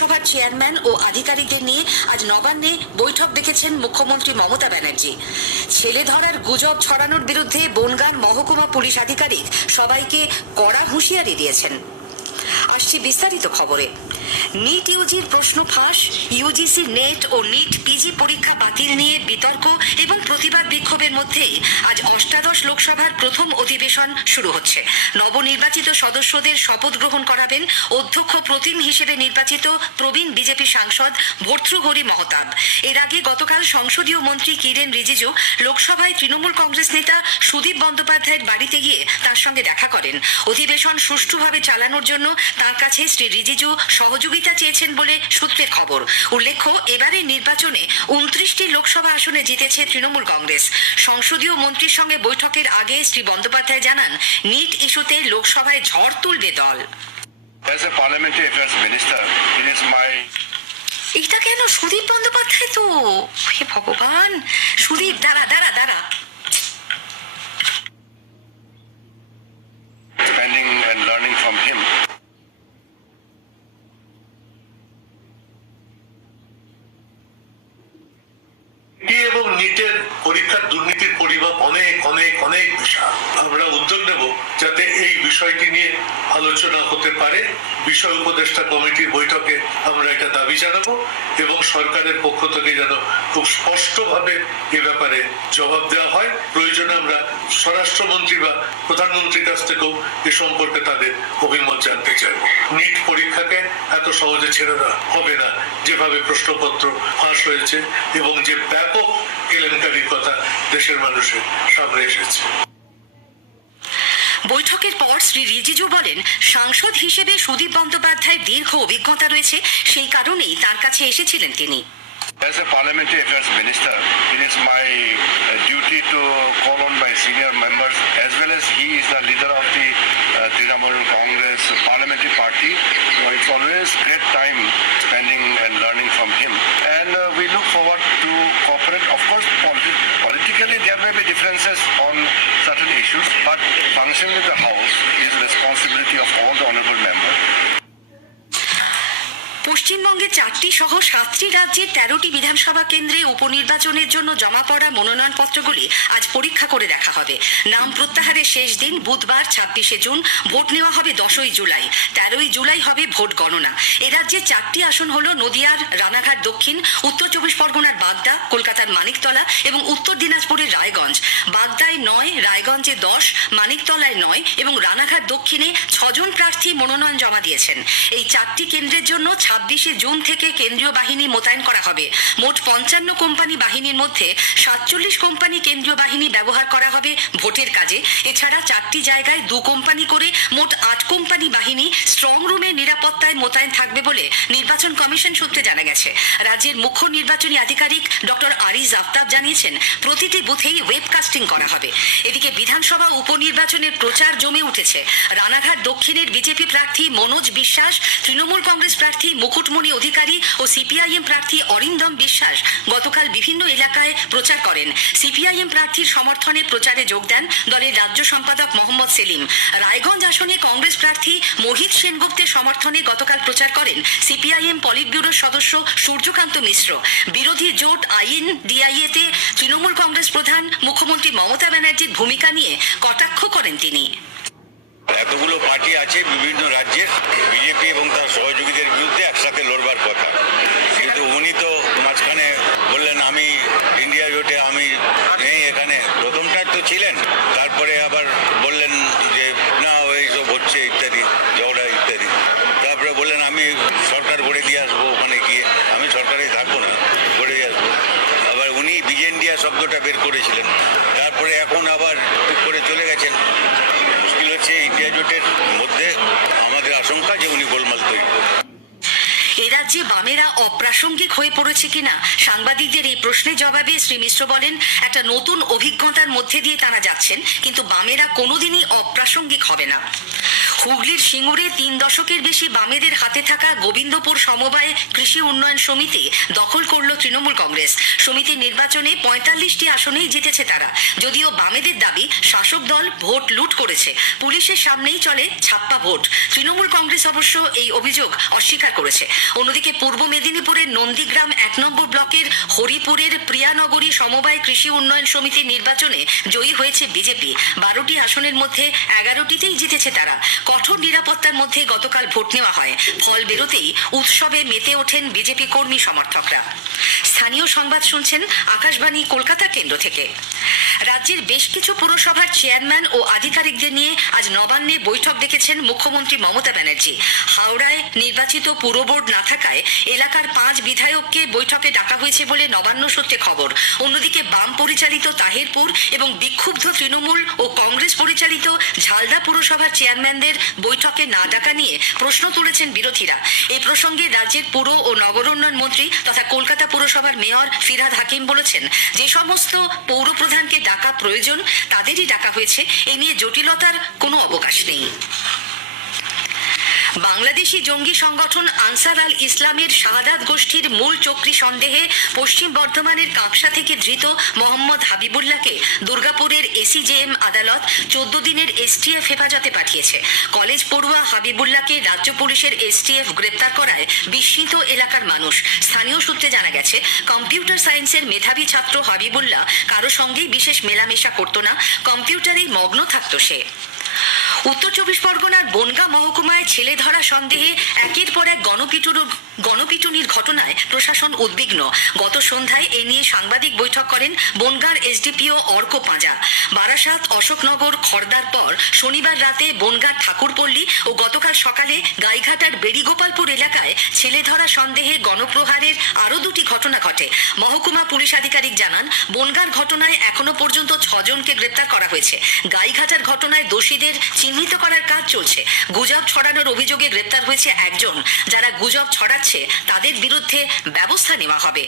লোকসভার চেয়ারম্যান ও আধিকারিকদের নিয়ে আজ নবান্নে বৈঠক ডেকেছেন মুখ্যমন্ত্রী মমতা ব্যানার্জি। ছেলে ধরার গুজব ছড়ানোর বিরুদ্ধে বনগাঁ মহকুমা পুলিশ আধিকারিক সবাইকে কড়া হুঁশিয়ারি দিয়েছেন। আসছি বিস্তারিত খবরে। নিট ইউজির প্রশ্ন ফাঁস, ইউজিসি নেট ও নিট পিজি পরীক্ষা বাতিল নিয়ে বিতর্ক এবং প্রতিবাদ বিক্ষোভের মধ্যেই আজ অষ্টাদশ লোকসভার প্রথম অধিবেশন শুরু হচ্ছে। নবনির্বাচিত সদস্যদের শপথ গ্রহণ করাবেন অধ্যক্ষ প্রতিম হিসেবে নির্বাচিত প্রবীণ বিজেপি সাংসদ ভর্তৃহরি মহতাব। এর আগে গতকাল সংসদীয় মন্ত্রী কিরেন রিজিজু লোকসভায় তৃণমূল কংগ্রেস নেতা সুদীপ বন্দ্যোপাধ্যায়ের বাড়িতে গিয়ে তার সঙ্গে দেখা করেন। অধিবেশন সুষ্ঠুভাবে চালানোর জন্য তার কাছে শ্রী রিজিজু সহযোগিতা চেয়েছেন বলে সূত্রের খবর। উল্লেখ্য, এবারের নির্বাচনে 29টি লোকসভা আসনে জিতেছে তৃণমূল কংগ্রেস। সংসদীয় মন্ত্রীর সঙ্গে বৈঠকের আগে শ্রী বন্দ্যোপাধ্যায় জানান, নিট ইস্যুতে লোকসভায় ঝড় তুলবে দল। As a parliamentary affairs minister, it is my এটা কেন সুদীপ বন্দ্যোপাধ্যায়? তো হে ভগবান, সুদীপ দাঁড়া। spending and learning from him. এবং নিটের পরীক্ষার দুর্নীতির পরিমাপ অনেক অনেক অনেক বিশাল। আমরা উদ্যোগ নেব যাতে এই বিষয়টি নিয়ে আলোচনা হতে পারে। বিষয় উপদেষ্টা কমিটির বৈঠকে আমরা এটা দাবি জানাবো এবং সরকারের পক্ষ থেকে যেন খুব স্পষ্টভাবে এ ব্যাপারে জবাব দেওয়া হয়। প্রয়োজনে আমরা স্বরাষ্ট্রমন্ত্রী বা প্রধানমন্ত্রীর কাছ থেকেও এ সম্পর্কে তাদের অভিমত জানতে চাইব। নিট পরীক্ষাকে এত সহজে ছেড়ে দেওয়া হবে না, যেভাবে প্রশ্নপত্র ফাঁস হয়েছে এবং যে ব্যাপক কেলেঙ্কারির কথা দেশের মানুষের সামনে এসেছে। বৈঠকের পর শ্রী রিজিজু বলেন, সাংসদ হিসেবে সুদীপ বন্দ্যোপাধ্যায়ের দীর্ঘ অভিজ্ঞতা রয়েছে, সেই কারণেই তার কাছে এসেছিলেন তিনি। As a parliamentary affairs minister, it is my duty to call on my senior members, as well as he is the leader of the Trinamool Congress parliamentary party. So it's always great time spending and learning from him. And we look forward to cooperate. Of course, politically there may be differences on certain issues, but functioning in the House is responsibility of all the honorable members. পশ্চিমবঙ্গে 4টি সহ 7টি রাজ্যের 13টি বিধানসভা কেন্দ্রে উপনির্বাচনের জন্য জমা পড়া মনোনয়নপত্রগুলি আজ পরীক্ষা করে দেখা হবে। নাম প্রত্যাহারের শেষ দিন বুধবার 26শে জুন, ভোট নেওয়া হবে 10ই জুলাই। 13ই জুলাই হবে ভোট গণনা। এ রাজ্যে 4টি আসন হল নদিয়ার রানাঘাট দক্ষিণ, উত্তর 24 পরগনার বাগদা, কলকাতার মানিকতলা এবং উত্তর দিনাজপুরের রায়গঞ্জ। বাগদায় 9, রায়গঞ্জে 10, মানিকতলায় 9 এবং রানাঘাট দক্ষিণে 6 জন প্রার্থী মনোনয়ন জমা দিয়েছেন। এই 4টি কেন্দ্রের জন্য 26শে জুন থেকে কেন্দ্রীয় বাহিনী মোতায়েন করা হবে। মোট 55 কোম্পানি বাহিনীর মধ্যে 47 কোম্পানি কেন্দ্রীয় বাহিনী ব্যবহার করা হবে ভোটের কাজে। এছাড়া 4টি জায়গায় 2 কোম্পানি করে মোট 8 কোম্পানি বাহিনী স্ট্রং রুমের নিরাপত্তায় মোতায়েন থাকবে বলে নির্বাচন কমিশন সূত্রে জানা গেছে। রাজ্যের মুখ্য নির্বাচনী আধিকারিক ডক্টর আরিজ আফতাব জানিয়েছেন, প্রতিটি বুথেই ওয়েবকাস্টিং করা হবে। এদিকে বিধানসভা উপনির্বাচনের প্রচার জমে উঠেছে। রানাঘাট দক্ষিণের বিজেপি প্রার্থী মনোজ বিশ্বাস, তৃণমূল কংগ্রেস প্রার্থী মুকুটমণি অধিকারী ও সিপিআইএম প্রার্থী অরিন্দম বিশ্বাস গতকাল বিভিন্ন এলাকায় প্রচার করেন। সিপিআইএম প্রার্থীর সমর্থনে প্রচারে যোগ দেন দলের রাজ্য সম্পাদক মোহাম্মদ সেলিম। রায়গঞ্জ আসনে কংগ্রেস প্রার্থী মোহিত সেনগুপ্তের সমর্থনে গতকাল প্রচার করেন সিপিআইএম পলিট ব্যুরোর সদস্য সূর্যকান্ত মিশ্র। বিরোধী জোট আইএন ডিআইএতে তৃণমূল কংগ্রেস প্রধান মুখ্যমন্ত্রী মমতা ব্যানার্জির ভূমিকা নিয়ে কটাক্ষ করেন তিনি। এতগুলো পার্টি আছে বিভিন্ন রাজ্যের, বিজেপি এবং তার সহযোগীদের বিরুদ্ধে একসাথে লড়বার কথা, কিন্তু উনি তো মাঝখানে বললেন আমি ইন্ডিয়া জোটে আমি নেই, এখানে প্রথমটার তো ছিলেন, তারপরে আবার বললেন যে না এইসব হচ্ছে ইত্যাদি, ঝগড়া ইত্যাদি, তারপরে বললেন আমি সরকার গড়ে দিয়ে আসবো, ওখানে গিয়ে আমি সরকারে থাকবো না, গড়ে দিয়ে আসবো। আবার উনি বিজে ইন্ডিয়া শব্দটা বের করেছিলেন, তারপরে এখন আবার করে চলে গেছেন। মুশকিল হচ্ছে ইন্ডিয়া জোটের মধ্যে আমাদের আশঙ্কা যে উনি গোলমাল তৈরি করবেন। এ রাজ্যে বামেরা অপ্রাসঙ্গিক হয়ে পড়েছে কিনা সাংবাদিকদের এই প্রশ্নের জবাবে শ্রী মিশ্র বলেন, একটা নতুন অভিজ্ঞতার মধ্যে দিয়ে তারা যাচ্ছেন, কিন্তু বামেরা কোনোদিনই অপ্রাসঙ্গিক হবে না। হুগলির সিঙ্গুরে 3 দশকের বেশি বামেদের হাতে থাকা গোবিন্দপুর সমবায় কৃষি উন্নয়ন সমিতি দখল করল তৃণমূল কংগ্রেস। সমিতির নির্বাচনে 45টি আসনেই জিতেছে তারা। যদিও বামেদের দাবি শাসক দল ভোট লুট করেছে, পুলিশের সামনেই চলে ছাপ্পা ভোট। তৃণমূল কংগ্রেস অবশ্য এই অভিযোগ অস্বীকার করেছে। অন্যদিকে পূর্ব মেদিনীপুরের নন্দীগ্রাম 1 নম্বর ব্লকের হরিপুরের প্রিয়ানগরী সমবায় কৃষি উন্নয়ন সমিতির নির্বাচনে জয়ী হয়েছে বিজেপি। 12টি আসনের মধ্যে 11টিতেই জিতেছে তারা। কঠোর নিরাপত্তার মধ্যে গতকাল ভোট নেওয়া হয়। ফল বেরোতেই উৎসবে মেতে ওঠেন বিজেপি কর্মী সমর্থকরা। স্থানীয় সংবাদ শুনছেন আকাশবাণী কলকাতা কেন্দ্র থেকে। রাজ্যের বেশ কিছু পুরসভার চেয়ারম্যান ও আধিকারিকদের নিয়ে আজ নবান্নে বৈঠক ডেকেছেন মুখ্যমন্ত্রী মমতা ব্যানার্জি। হাওড়ায় নির্বাচিত পুর বোর্ড না থাকায় এলাকার 5 বিধায়ককে বৈঠকে ডাকা হয়েছে বলে নবান্ন সূত্রে খবর। অন্যদিকে বাম পরিচালিত তাহিরপুর এবং বিক্ষুব্ধ তৃণমূল ও কংগ্রেস পরিচালিত ঝালদা পুরসভার চেয়ারম্যানদের বৈঠকে না ডাকা নিয়ে প্রশ্ন তুলেছেন বিরোধীরা। এই প্রসঙ্গে রাজ্যের পুর ও নগর উন্নয়ন মন্ত্রী তথা কলকাতা পুরসভার মেয়র ফিরহাদ হাকিম বলেছেন, যে সমস্ত পৌর প্রধানকে ডাকা প্রয়োজন তাদেরই ডাকা হয়েছে। এ নিয়ে জটিলতার কোনো অবকাশ নেই। বাংলাদেশি জঙ্গি সংগঠন আনসার আল ইসলামের শাহাদাত গোষ্ঠীর মূল চক্রী সন্দেহে পশ্চিম বর্ধমানের কাঁকসা থেকে ধৃত মোহাম্মদ হাবিবুল্লাহকে দুর্গাপুরের এসিজেএম আদালত 14 দিনের এসটিএফ হেফাজতে পাঠিয়েছে। কলেজ পড়ুয়া হাবিবুল্লাহকে রাজ্য পুলিশের এসটিএফ গ্রেপ্তার করায় বিস্মিত এলাকার মানুষ। স্থানীয় সূত্রে জানা গেছে, কম্পিউটার সায়েন্সের মেধাবী ছাত্র হাবিবুল্লাহ কারো সঙ্গেই বিশেষ মেলামেশা করত না, কম্পিউটারেই মগ্ন থাকত সে। উত্তর 24 পরগনার বনগাঁ মহকুমায় ছেলে ধরা সন্দেহে একের পর এক গণপিটুনির ঘটনায় প্রশাসন উদ্বিগ্ন। গত সন্ধ্যায় এ নিয়ে সাংবাদিক বৈঠক করেন বনগাঁর এসডিপিও অর্ক পাঁজা। বারাসাত, অশোকনগর, খড়দার পর শনিবার রাতে বনগাঁর ঠাকুরপল্লী ও গতকাল সকালে গাইঘাটার বেড়িগোপালপুর এলাকায় ছেলে ধরা সন্দেহে গণপ্রহারের আরও 2টি ঘটনা ঘটে। মহকুমা পুলিশ আধিকারিক জানান, বনগাঁর ঘটনায় এখনো পর্যন্ত 6 জনকে গ্রেপ্তার করা হয়েছে। গাইঘাটার ঘটনায় দোষীদের চিহ্নিত করার কাজ চলছে। গুজব ছড়ানোর অভিযোগে গ্রেপ্তার হয়েছে 1 জন। যারা গুজব ছড়াচ্ছে তাদের বিরুদ্ধে ব্যবস্থা নেওয়া হবে।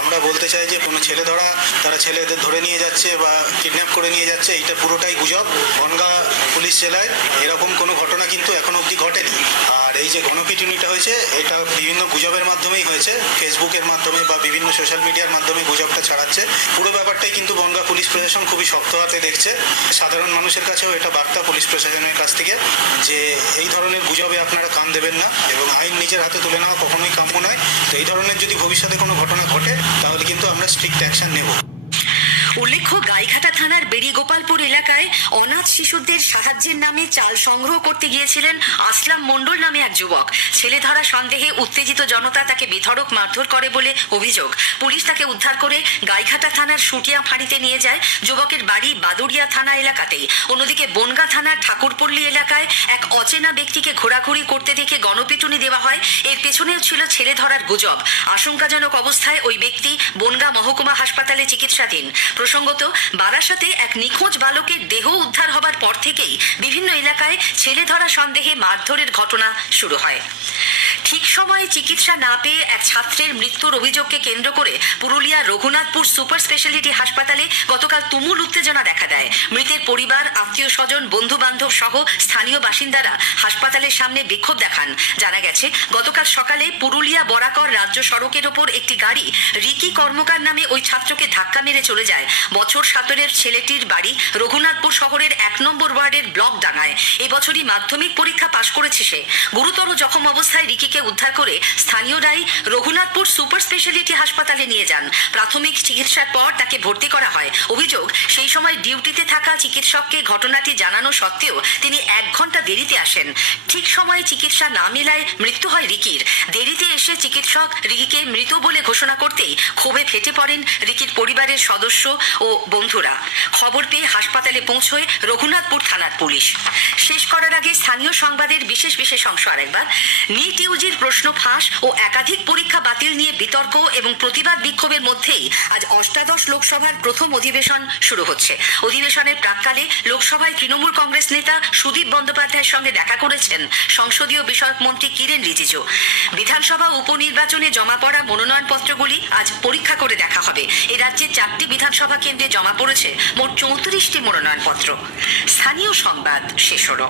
আমরা বলতে চাই যে কোনো ছেলে ধরা, তারা ছেলেদের ধরে নিয়ে যাচ্ছে বা কিডন্যাপ করে নিয়ে যাচ্ছে, এইটা পুরোটাই গুজব। বনগাঁ পুলিশ জেলায় এরকম কোনো ঘটনা কিন্তু এখনো অবধি ঘটেনি। আর এই যে গণপিটুনিটা হয়েছে, এটা বিভিন্ন গুজবের মাধ্যমেই হয়েছে, ফেসবুকের মাধ্যমে বা বিভিন্ন সোশ্যাল মিডিয়ার মাধ্যমে গুজবটা ছড়াচ্ছে। পুরো ব্যাপারটাই কিন্তু বনগাঁ পুলিশ প্রশাসন খুবই শক্ত হাতে দেখছে। সাধারণ মানুষের কাছেও এটা বার্তা পুলিশ প্রশাসনের কাছ থেকে যে এই ধরনের গুজবে আপনারা কান দেবেন না এবং আইন নিজের হাতে তুলে নেওয়া কখনোই কাম্য নয়। তো এই ধরনের যদি ভবিষ্যতে কোনো ঘটনা ঘটে তাহলে কিন্তু আমরা স্ট্রিক্ট অ্যাকশন নেব। উল্লেখ্য, গাইঘাটা থানার বেড়িগোপালপুর এলাকায় অনাথ শিশুদের সাহায্যের নামে চাল সংগ্রহ করতে গিয়েছিলেন আসলাম মণ্ডল নামে এক যুবক। ছেলে ধরা সন্দেহে উত্তেজিত জনতা তাকে বেধড়ক মারধর করে বলে অভিযোগ। পুলিশ তাকে উদ্ধার করে গাইঘাটা থানার সুটিয়া ফাঁড়িতে নিয়ে যায়। যুবকের বাড়ি বাদুড়িয়া থানা এলাকাতেই। অন্যদিকে বনগাঁ থানার ঠাকুরপল্লী এলাকায় এক অচেনা ব্যক্তিকে ঘোরাঘুরি করতে দেখে গণপিটুনি দেওয়া হয়। এর পেছনেও ছিল ছেলে ধরার গুজব। আশঙ্কাজনক অবস্থায় ওই ব্যক্তি বনগাঁ মহকুমা হাসপাতালে চিকিৎসাধীন। প্রসঙ্গত, বারাসাতে এক নিখোঁজ বালকের দেহ উদ্ধার হবার পর থেকেই বিভিন্ন এলাকায় ছেলে ধরা সন্দেহে মারধরের ঘটনা শুরু হয়। ঠিক সময়ে চিকিৎসা না পেয়ে এক ছাত্রের মৃত্যুর অভিযোগকে কেন্দ্র করে পুরুলিয়া রঘুনাথপুর সুপার স্পেশালিটি হাসপাতালে গতকাল তুমুল উত্তেজনা দেখা দেয়। মৃতের পরিবার, আত্মীয় স্বজন, বন্ধু বান্ধব সহ স্থানীয় বাসিন্দারা হাসপাতালের সামনে বিক্ষোভ দেখান। জানা গেছে, গতকাল সকালে পুরুলিয়া বরাকর রাজ্য সড়কের ওপর একটি গাড়ি রিকি কর্মকার নামে ওই ছাত্রকে ধাক্কা মেরে চলে যায়। বছর 17 ছেলেটির বাড়ি রঘুনাথপুর শহরের 1 নম্বর ওয়ার্ডের ব্লক ডাঙ্গায়। এবছরই মাধ্যমিক পরীক্ষা পাশ করেছে সে। গুরুতর জখম অবস্থায় রিকিকে উদ্ধার করে স্থানীয়রাই রঘুনাথপুর সুপার স্পেশালিটি হাসপাতালে নিয়ে যান। প্রাথমিক চিকিৎসার পর তাকে ভর্তি করা হয়। অভিযোগ, সেই সময় ডিউটিতে থাকা চিকিৎসককে ঘটনাটি জানানো সত্ত্বেও তিনি 1 ঘন্টা দেরিতে আসেন। ঠিক সময়ে চিকিৎসা না মেলায় মৃত্যু হয় রিকির। দেরিতে এসে চিকিৎসক রিকিকে মৃত বলে ঘোষণা করতেই ক্ষোভে ফেটে পড়েন রিকির পরিবারের সদস্য ও বন্ধুরা। খবর পেয়ে হাসপাতালে পৌঁছয় রঘুনাথপুর থানার পুলিশ। শেষ করার আগে স্থানীয় সংবাদের বিশেষ অংশ আরেকবার। নিট ইউজির প্রশ্ন ফাঁস ও একাধিক পরীক্ষা বাতিল নিয়ে বিতর্ক এবং প্রতিবাদ বিক্ষোভের মধ্যেই আজ অষ্টাদশ লোকসভার প্রথম অধিবেশন শুরু হচ্ছে। অধিবেশনের প্রাক্কালে লোকসভায় তৃণমূল কংগ্রেস নেতা সুদীপ বন্দ্যোপাধ্যায়ের সঙ্গে দেখা করেছেন সংসদীয় বিষয়ক মন্ত্রী কিরেন রিজিজু। বিধানসভা উপনির্বাচনে জমা পড়া মনোনয়নপত্রগুলি আজ পরীক্ষা করে দেখা হবে। এ রাজ্যে 4টি বিধানসভা কেন্দ্রে জমা পড়েছে মোট 34টি মনোনয়নপত্র। স্থানীয় সংবাদ শেষ হলো।